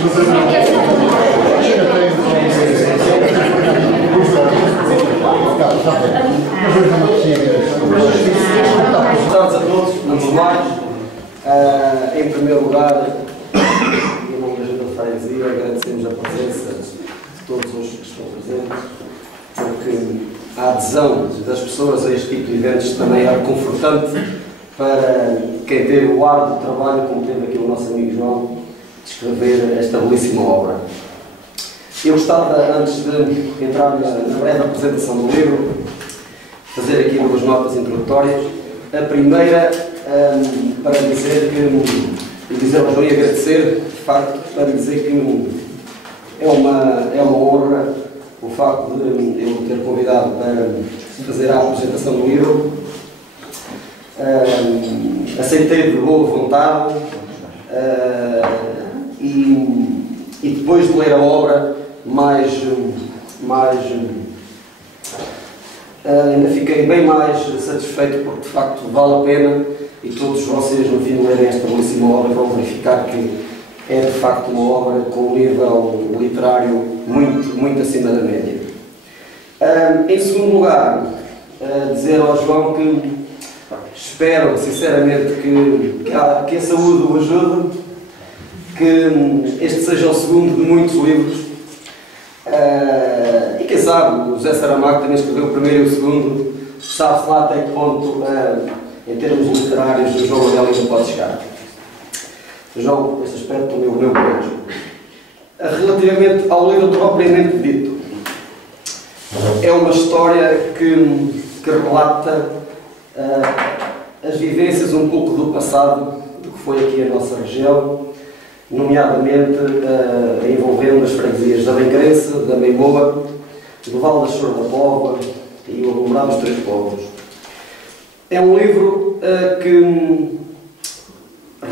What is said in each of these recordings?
Boa tarde a todos, vamos lá. Em primeiro lugar, em nome da Junta de Freguesia, agradecemos a presença de todos os que estão presentes, porque a adesão das pessoas a este tipo de eventos também é reconfortante para quem teve o árduo trabalho, como teve aqui o nosso amigo João, de escrever esta belíssima obra. Eu gostava, antes de entrar na breve apresentação do livro, fazer aqui duas notas introdutórias. A primeira, para dizer ao João e agradecer, de facto, para dizer que é uma honra o facto de eu ter convidado para fazer a apresentação do livro. Aceitei de boa vontade e depois de ler a obra, ainda fiquei bem mais satisfeito, porque de facto vale a pena, e todos vocês no fim de lerem esta belíssima obra vão verificar que é de facto uma obra com um nível literário muito acima da média. Em segundo lugar, dizer ao João que espero sinceramente que a saúde o ajude, que este seja o segundo de muitos livros. E quem sabe, o José Saramago também escreveu o primeiro e o segundo, sabe-se lá até que ponto, em termos literários, o João Manuel ainda pode chegar. João, nesse aspecto, o meu beijo. Relativamente ao livro propriamente dito, é uma história que relata as vivências um pouco do passado, do que foi aqui a nossa região, nomeadamente envolvendo as freguesias da Bencrença, da Meimoa, do Vale da Chor da Póvoa e o aglomerado dos Três Povos. É um livro que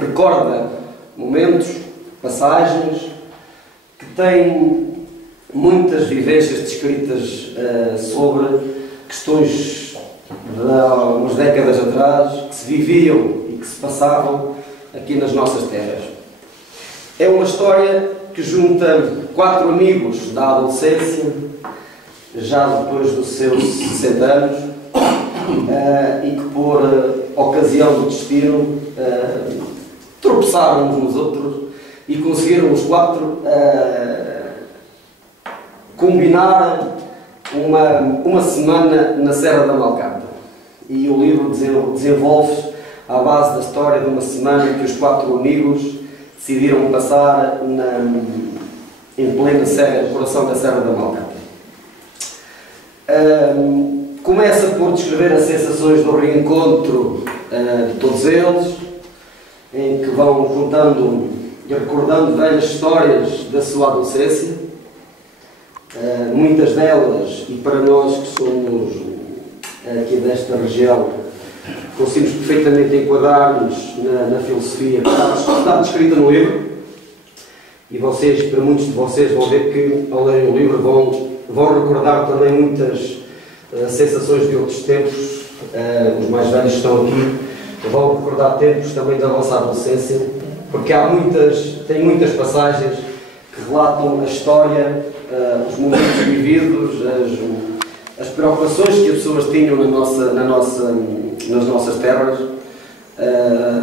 recorda momentos, passagens, que tem muitas vivências descritas sobre questões de há umas décadas atrás, que se viviam e que se passavam aqui nas nossas terras. É uma história que junta 4 amigos da adolescência, já depois dos seus 60 anos, e que por ocasião do destino tropeçaram uns nos outros e conseguiram os 4 combinar uma semana na Serra da Malcata. E o livro desenvolve-se à base da história de uma semana em que os 4 amigos decidiram passar em plena serra, coração da Serra da Malcata. Começa por descrever as sensações do reencontro de todos eles, em que vão juntando e recordando velhas histórias da sua adolescência, muitas delas, e para nós que somos aqui desta região, conseguimos perfeitamente enquadrar-nos na filosofia que está descrita no livro, e vocês, para muitos de vocês, vão ver que ao lerem o livro vão recordar também muitas sensações de outros tempos. Os mais velhos estão aqui, vão recordar tempos também da vossa adolescência, porque tem muitas passagens que relatam a história, os momentos vividos, as preocupações que as pessoas tinham nas nossas terras,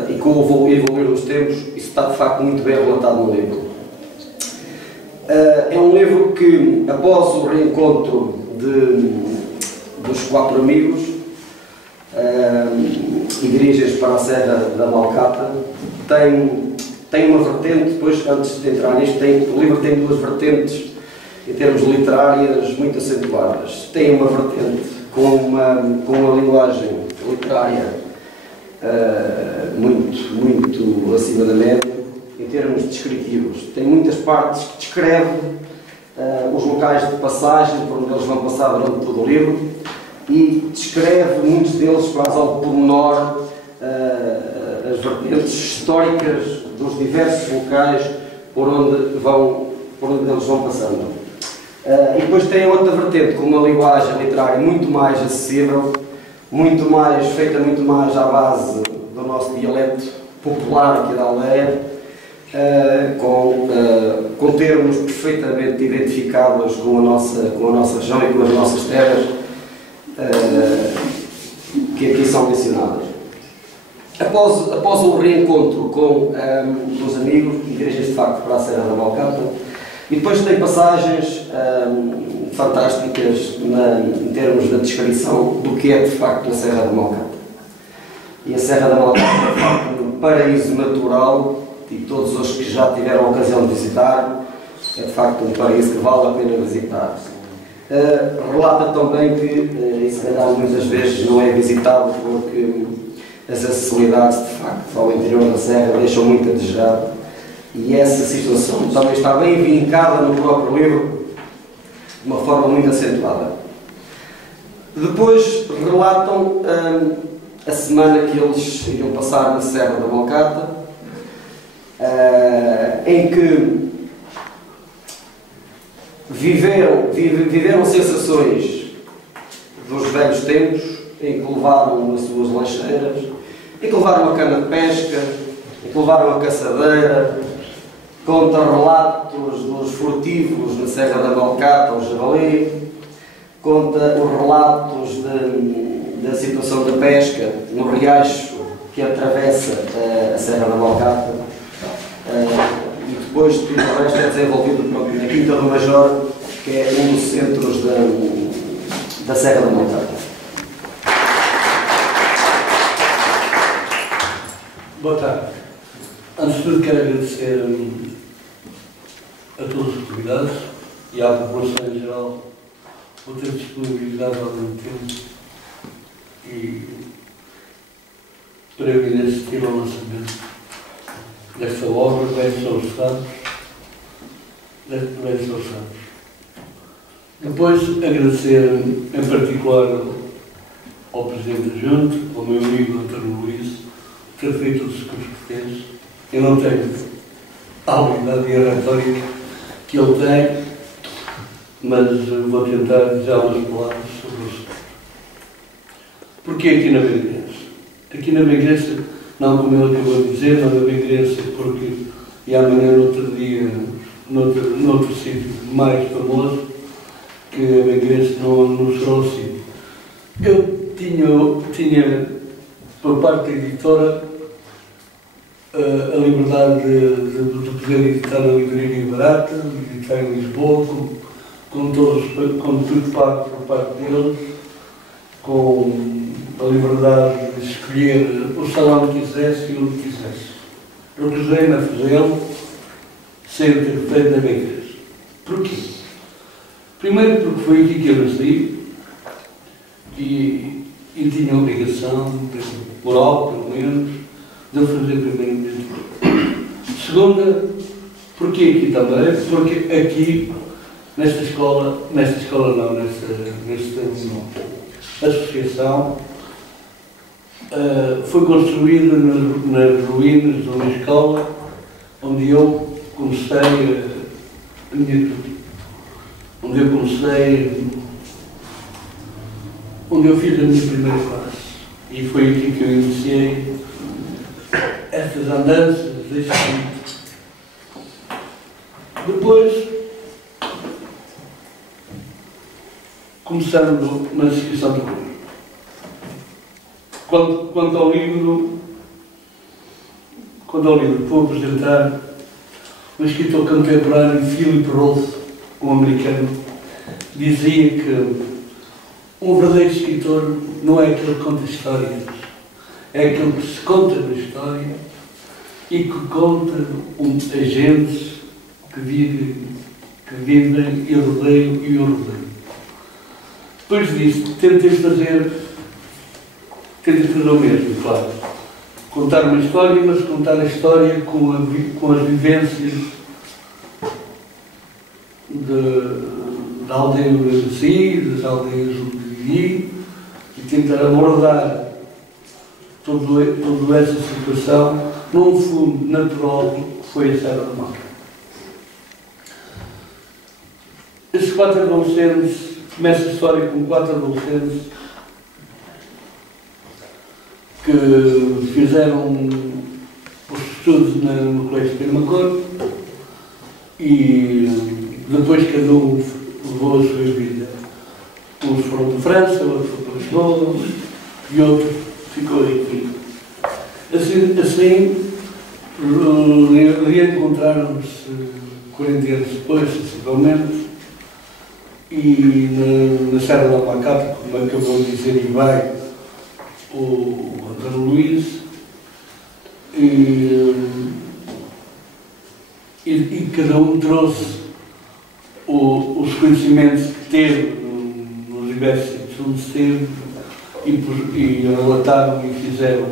e com o evoluir dos tempos, isso está de facto muito bem relatado no livro. É um livro que, após o reencontro dos 4 amigos, e dirigem-se para a Serra da Malcata, tem uma vertente. Depois, antes de entrar nisto, o livro tem 2 vertentes em termos literárias muito acentuadas. Tem uma vertente com uma linguagem literária muito acima da média, em termos descritivos. Tem muitas partes que descreve os locais de passagem por onde eles vão passar durante todo o livro, e descreve muitos deles quase ao pormenor as vertentes históricas dos diversos locais por onde eles vão passando. E depois tem outra vertente com uma linguagem literária muito mais acessível, feita muito mais à base do nosso dialeto popular aqui da aldeia, com termos perfeitamente identificados com a nossa região e com as nossas terras que aqui são mencionadas. Após o reencontro com os amigos, dirigem-se de facto para a Serra da Malcata e depois tem passagens fantásticas em termos da descrição do que é de facto a Serra da Malcata. E a Serra da Malcata é de facto um paraíso natural e todos os que já tiveram a ocasião de visitar, é de facto um paraíso que vale a pena visitar. Relata também que, e se calhar muitas vezes não é visitado porque as acessibilidades de facto ao interior da Serra deixam muito a desejar, e essa situação também está bem vincada no próprio livro de uma forma muito acentuada. Depois relatam a semana que eles iriam passar na Serra da Malcata, em que viveram sensações dos velhos tempos, em que levaram as suas lancheiras, em que levaram a cana de pesca, em que levaram a caçadeira. Conta relatos dos furtivos na Serra da Malcata, o javali. Conta os relatos da situação da pesca no riacho que atravessa a Serra da Malcata. E depois tudo o resto é desenvolvido na Quinta do Major, que é um dos centros da Serra da Malcata. Boa tarde. Antes de tudo quero agradecer a todos os convidados e à população em geral por ter disponibilidade ao mesmo tempo e para eu vir assistir ao lançamento desta obra, Velhos São os Santos. Depois agradecer em particular ao Presidente da Junta, ao meu amigo António Luís, ter feito os discursos que fez. Eu não tenho a habilidade e a retórica que ele tem, mas vou tentar dizer algumas palavras sobre o assunto. Porquê aqui na Bengrense? Aqui na Bengrense, não como ele acabou de dizer, não na Bengrense, porque e amanhã, no outro dia, noutro sítio mais famoso, que a Bengrense não será o sítio. Eu tinha, por parte da editora, a liberdade de poder editar na livraria barata, de editar em Lisboa, com tudo pago por parte deles, com a liberdade de escolher o salão que quisesse e onde quisesse. Eu recusei-me a fazê-lo sem ter feito na minha igreja. Porquê? Primeiro porque foi aqui que eu nasci e tinha a obrigação, moral pelo menos, de eu fazer primeiro. Segunda, porque aqui também, porque aqui, nesta escola não, nesta associação, foi construída nas ruínas de uma escola onde eu comecei a minha vida, onde eu fiz a minha primeira classe. E foi aqui que eu iniciei estas andanças deste tipo. Depois, começando na descrição do livro. Quanto ao livro que vou apresentar, o escritor contemporâneo Philip Roth, um americano, dizia que um verdadeiro escritor não é aquele que conta histórias, é aquele que se conta na história e que conta agentes que vivem e rodeiam o rodeio. Depois disso, tentei fazer o mesmo, claro. Contar uma história, mas contar a história com as vivências da aldeia onde eu nasci, das aldeias onde vivi, e tentar abordar toda essa situação num fundo natural que foi a Serra da Malcata. Esses 4 adolescentes, começa a história com 4 adolescentes que fizeram estudos no Colégio Penamacor e depois cada um levou a sua vida. Uns foram de França, outros foram para Lisboa e outro ficou aqui. Assim reencontraram-se 40 anos depois, sensivelmente, e na Serra da Almacapa, como acabou de dizer e bem o António Luís, e cada um trouxe os conhecimentos que teve nos diversos sítios onde esteve e relataram e fizeram.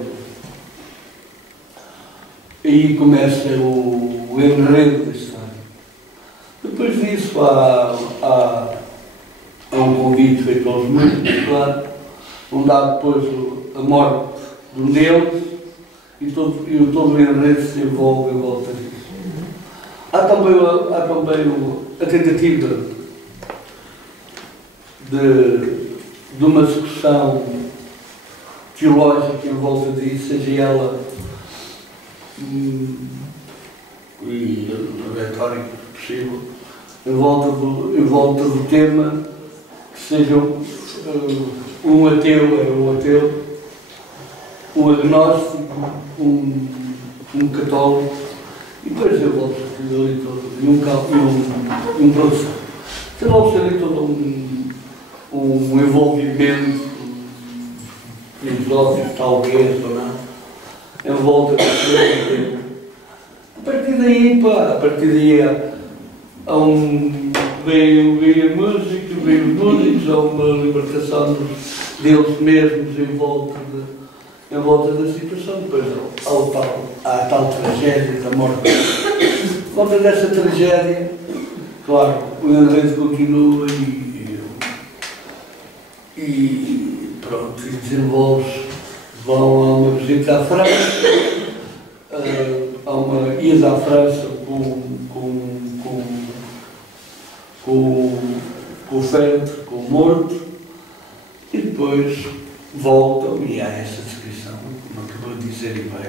Aí começa o enredo da história. Depois disso há um convite feito aos músicos, claro, onde há depois a morte de um deles e todo o enredo se envolve em volta disso. Há também a tentativa de uma discussão teológica em volta disso, seja ela e a retórica possível, em volta do tema, que sejam um ateu era um ateu, um agnóstico, um católico, e depois eu volto ali todo, e um professor. Então vamos ter ali todo um envolvimento filosófico, talvez, ou não, em volta do tema. A partir daí veio a música, veio os músicos, há uma libertação deles mesmos em volta da situação. Depois há a tal tragédia da morte. Por volta dessa tragédia, claro, o enredo continua e pronto, e desenvolve-se. Vão a uma visita à França, há uma ida à França com o féretro, com o morto, e depois voltam e há essa descrição, como acabou de dizer, e vai